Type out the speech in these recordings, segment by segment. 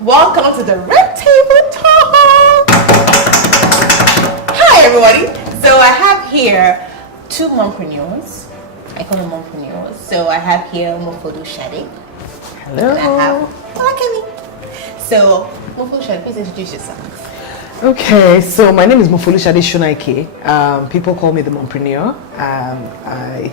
welcome to the Red Table Talk. Hi everybody. So I have here two Mumpreneurs. I call them Mumpreneurs. So I have here Mofolusade. Hello. And I have Folakemi. So Mofolusade, please introduce yourself. Okay, so my name is Mofolusade Sonaike. People call me the Mumpreneur. I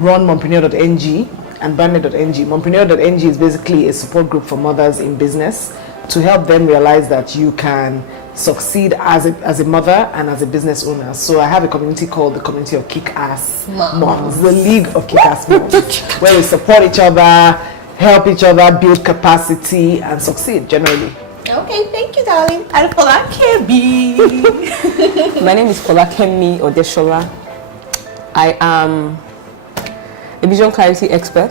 run Mumpreneur.ng and Branded.ng. Mumpreneur.ng is basically a support group for mothers in business to help them realize that you can succeed as a mother and as a business owner. So I have a community called the Community of Kick-Ass Moms, the League of Kick-Ass Moms, where we support each other, help each other build capacity and succeed generally. Okay, thank you, darling. And Folakemi. My name is Folakemi Odesola. I am a vision clarity expert.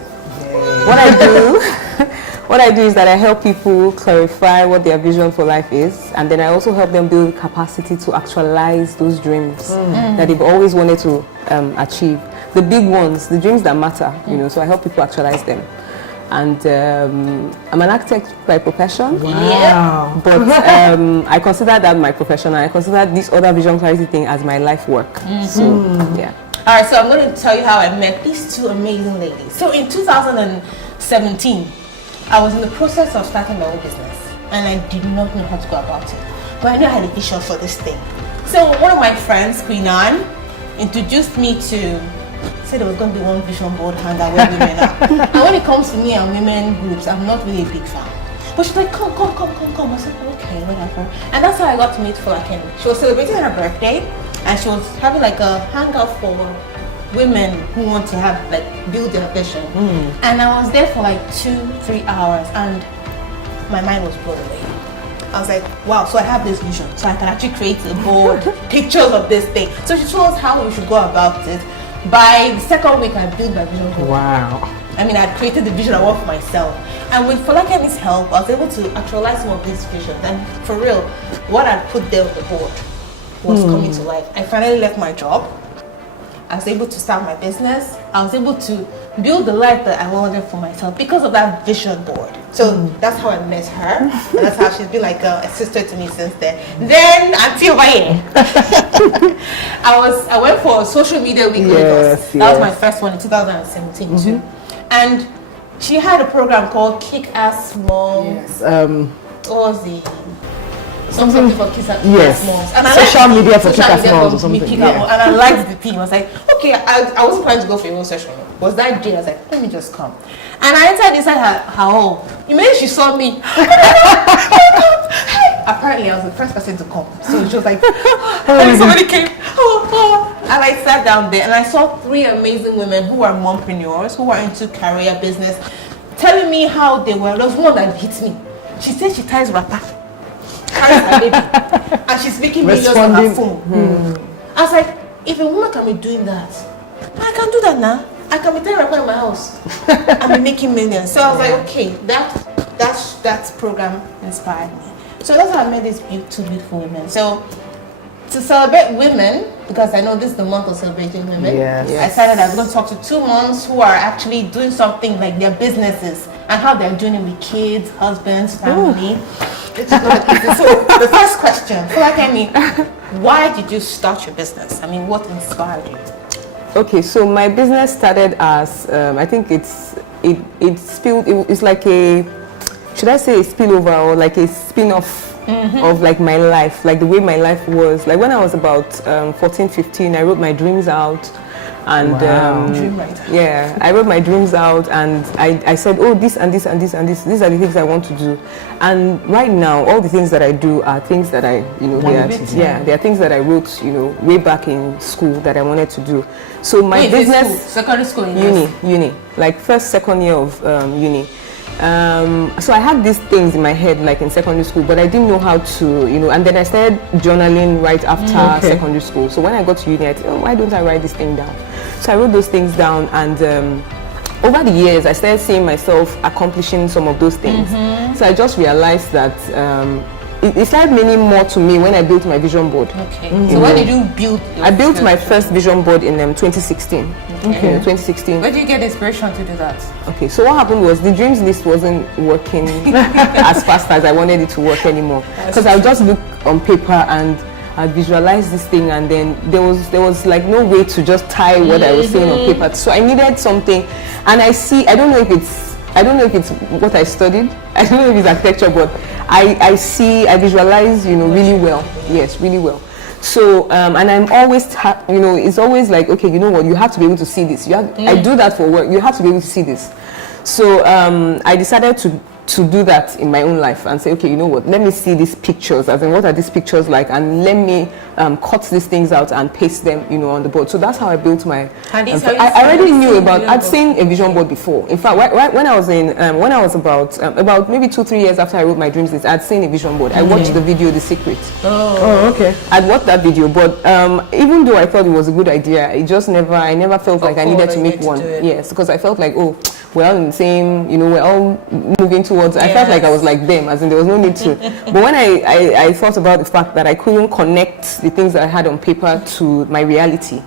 What I do is that I help people clarify what their vision for life is, and then I also help them build capacity to actualize those dreams that they've always wanted to achieve. The big ones, the dreams that matter, so I help people actualize them. And I'm an architect by profession. Wow. But I consider that my profession, and I consider this other vision clarity thing as my life work. So, yeah. All right, so I'm going to tell you how I met these two amazing ladies. So in 2017, I was in the process of starting my own business, and I did not know how to go about it. But I knew I had a vision for this thing. So one of my friends, Queen Anne, introduced me to, said there was going to be one vision board hangout where women are. And when it comes to me and women groups, I'm not really a big fan. But she's like, come. I said, okay, whatever. And that's how I got to meet Folakemi. She was celebrating her birthday, and she was having like a hangout for women who want to have build their vision. And I was there for like 2-3 hours, and my mind was blown away. I was like, wow, so I have this vision, so I can actually create a board, pictures of this thing. So she told us how we should go about it. By the second week, I built my vision board. Wow. I mean, I created the vision I want for myself. And with Folakemi's help, I was able to actualize some of these visions. And for real, what I put there on the board was coming to life. I finally left my job. I was able to start my business. I was able to build the life that I wanted for myself because of that vision board. So that's how I met her. And that's how she's been like a sister to me since then. Then Auntie over here. I went for social media week. Yes, that was my first one in 2017 too. And she had a program called Kick-Ass Moms. Yes. What was the something for Kick-Ass Moms? And social media for Kick-Ass Moms or something. And I liked the theme. I was like, okay, I wasn't planning to go for your own session. Was that day? I was like, let me just come. And I entered inside her home. Immediately she saw me. Apparently I was the first person to come. So she was like, and somebody came. And I sat down there and I saw 3 amazing women who are mompreneurs, who are into career business, telling me how they were. There was one that hit me. She said she ties wrapper, carries her baby, and she's making millions on her phone. I was like, if a woman can be doing that, I can do that now. I can be tying wrapper in my house and be making millions. So I was like, okay, that program inspired me. So that's how I met these two beautiful women. So to celebrate women, because I know this is the month of celebrating women, I decided I was going to talk to 2 moms who are actually doing something like their businesses and how they're doing it with kids, husbands, family. So the first question, Folakemi, why did you start your business? I mean, what inspired you? Okay, so my business started as I think it's like a, should I say a spillover or like a spin-off of like my life, like the way my life was. Like when I was about 14, 15, I wrote my dreams out, and Dream writer. yeah, I wrote my dreams out, and I said, oh, this and this and this and this, these are the things I want to do. And right now, all the things that I do are things that I, they are things that I wrote, way back in school that I wanted to do. So my business, secondary school, uni, like first, second year of uni. So I had these things in my head like in secondary school, but I didn't know how to, and then I started journaling right after secondary school. So when I got to uni, I thought, oh, why don't I write this thing down? So I wrote those things down, and over the years, I started seeing myself accomplishing some of those things. So I just realized that it started meaning more to me when I built my vision board. Okay. So when did you build? I built my first vision board in 2016. Okay. 2016. Where did you get the inspiration to do that? Okay, so what happened was the dreams list wasn't working as fast as I wanted it to work anymore. Because I would just look on paper and I visualize this thing, and then there was like no way to just tie what I was seeing on paper. So I needed something, and I don't know if it's what I studied. I don't know if it's architecture, but I visualize, really well. Yes, really well. So and I'm always it's always like, okay, you know what, you have to be able to see this. I do that for work. You have to be able to see this. So I decided to do that in my own life and say, okay, you know what, let me see these pictures, as in what are these pictures like, and let me cut these things out and paste them, on the board. So that's how I built my. I already knew I'd seen a vision board before. In fact, when I was about maybe 2-3 years after I wrote my dreams list, I'd seen a vision board. I watched the video, The Secret. Oh, okay. I'd watched that video, but even though I thought it was a good idea, I never felt like I needed to make one. Yes, because I felt like, we're all in the same, we're all moving towards. I felt like I was like them, as in there was no need to. But when I thought about the fact that I couldn't connect the things that I had on paper to my reality,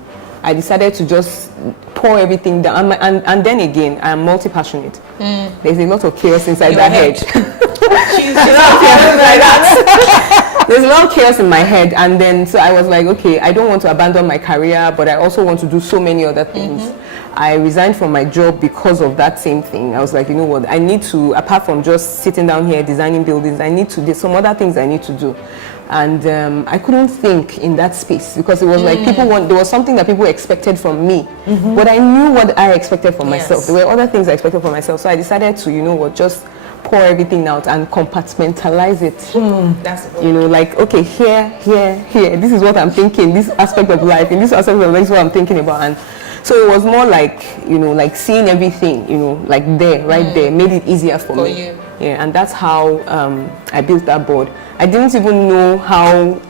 I decided to just pour everything down. And then again, I'm multi-passionate. There's a lot of chaos inside that head. There's a lot of chaos in my head, and then so I was like, okay, I don't want to abandon my career, but I also want to do so many other things. I resigned from my job because of that same thing. I was like, you know what, I need to, apart from just sitting down here designing buildings, there's some other things I need to do. And I couldn't think in that space because it was like there was something that people expected from me, but I knew what I expected from myself. There were other things I expected from myself. So I decided to, just pour everything out and compartmentalize it. That's like, okay, here, this is what I'm thinking, this aspect of life, in this aspect of life, this is what I'm thinking about. And so it was more like, like seeing everything, like right there, made it easier for me. You. Yeah, and that's how I built that board. I didn't even know how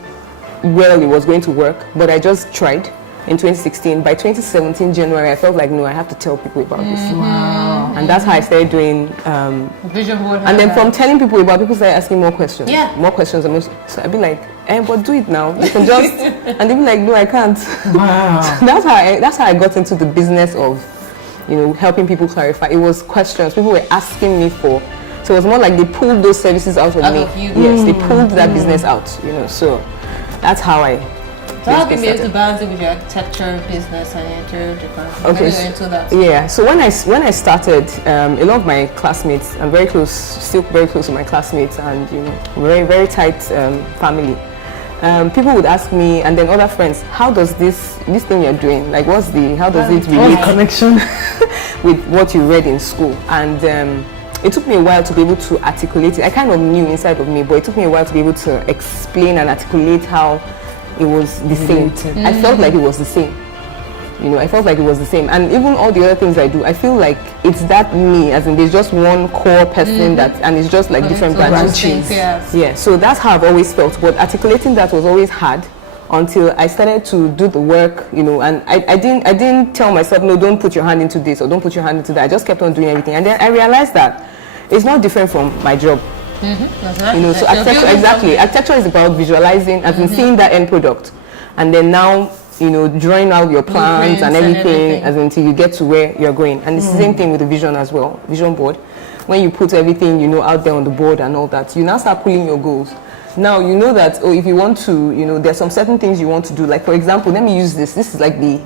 well it was going to work, but I just tried in 2016. By 2017 January, I felt like, no, I have to tell people about this. Wow. And that's how I started doing vision board. and then from telling people about, people started asking more questions. Yeah. More questions. So I'd be like, but do it now. You can just and they'd be like, no, I can't. Wow. So that's how I got into the business of, helping people clarify. It was questions people were asking me for. So it was more like they pulled those services out of me. Yes, they pulled that business out, So that's how I. So how can you be able to balance it with your architecture business and your interior design? Okay. Into that? Yeah. So when I started, a lot of my classmates, I'm still very close to my classmates, and very very tight family. People would ask me, and then other friends, how does this thing you're doing, like how does it relate connection with what you read in school? And it took me a while to be able to articulate it. I kind of knew inside of me, but it took me a while to be able to explain and articulate how it was the same. I felt like it was the same. I felt like it was the same. And even all the other things I do, I feel like it's that me, as in there's just one core person and it's just like different branches. Yeah, so that's how I've always felt. But articulating that was always hard until I started to do the work, and I didn't tell myself, no, don't put your hand into this or don't put your hand into that. I just kept on doing everything. And then I realized that it's not different from my job. So architecture is about visualizing, as in seeing that end product, and then now drawing out your plans and everything, as until you get to where you're going. And it's the same thing with the vision as well, vision board. When you put everything out there on the board and all that, you now start pulling your goals. Now you know that if you want to, there's some certain things you want to do. Like for example, let me use this. This is the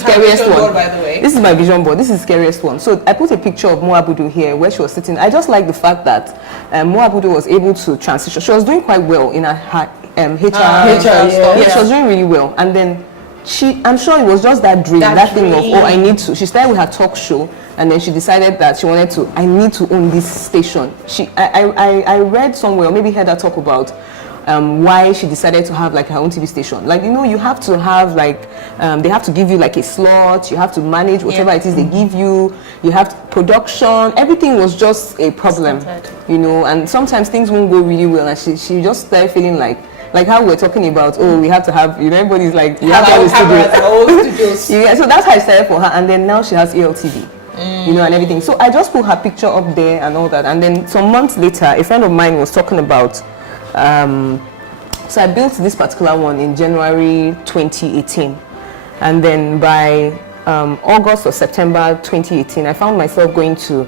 scariest one. By the way. This is my vision board. This is the scariest one. So I put a picture of Moabudu here where she was sitting. I just like the fact that Moabudu was able to transition. She was doing quite well in her HR. Yeah, she was doing really well. And then I'm sure it was just that dream, that thing of, I need to. She started with her talk show, and then she decided that she wanted to, I need to own this station. I read somewhere, or maybe heard her talk about why she decided to have like her own TV station. Like, you have to have like, they have to give you like a slot, you have to manage whatever it is they give you, you have production, everything was just a problem, and sometimes things won't go really well, and she just started feeling like how we're talking about, we have to have, everybody's like, you have to have a studio. Yeah, so that's how I started for her, and then now she has ALTV. you know, and everything. So I just put her picture up there and all that. And then some months later, a friend of mine was talking about, so I built this particular one in January 2018. And then by August or September 2018, I found myself going to,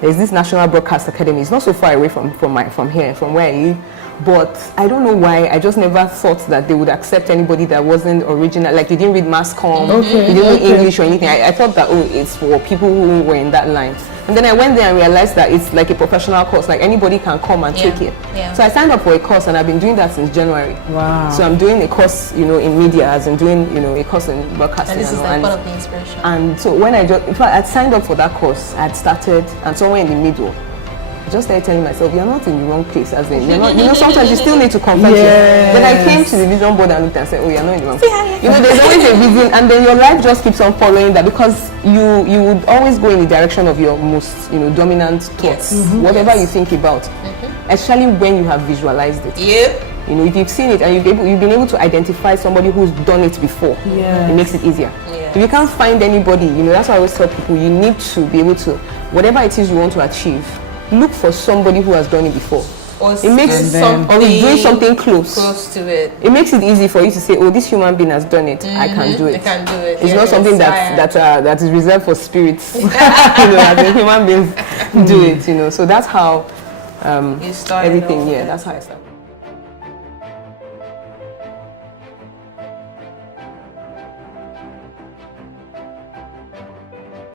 there's this National Broadcast Academy. It's not so far away from here, from where I live. But I don't know why, I just never thought that they would accept anybody that wasn't original, like they didn't read mass comm, they didn't know English or anything. I thought that, oh, it's for people who were in that line. And then I went there and realized that it's like a professional course, like anybody can come and take it. So I signed up for a course and I've been doing that since January. Wow. So I'm doing a course, you know, in media, as in doing, you know, a course in broadcasting. And this is like part of the inspiration. And so when in fact, I signed up for that course, I had started, and somewhere in the middle, I just started telling myself, you're not in the wrong place, as in, you're not, you know, sometimes you still need to confess. Then I came to the vision board and looked and said, oh, you're not in the wrong place. You know, there's always a reason, and then your life just keeps on following that, because you would always go in the direction of your most, you know, dominant thoughts, whatever you think about, especially when you have visualized it. You know, if you've seen it and you've been able to identify somebody who's done it before, it makes it easier. If you can't find anybody, you know, that's why I always tell people, you need to be able to, whatever it is you want to achieve, look for somebody who has done it before. Or it makes or doing something close to it. It makes it easy for you to say, oh, this human being has done it. I can do it. I can do it. It's not something that is reserved for spirits. You know, as human beings do it. You know, so that's how everything. That's how I started.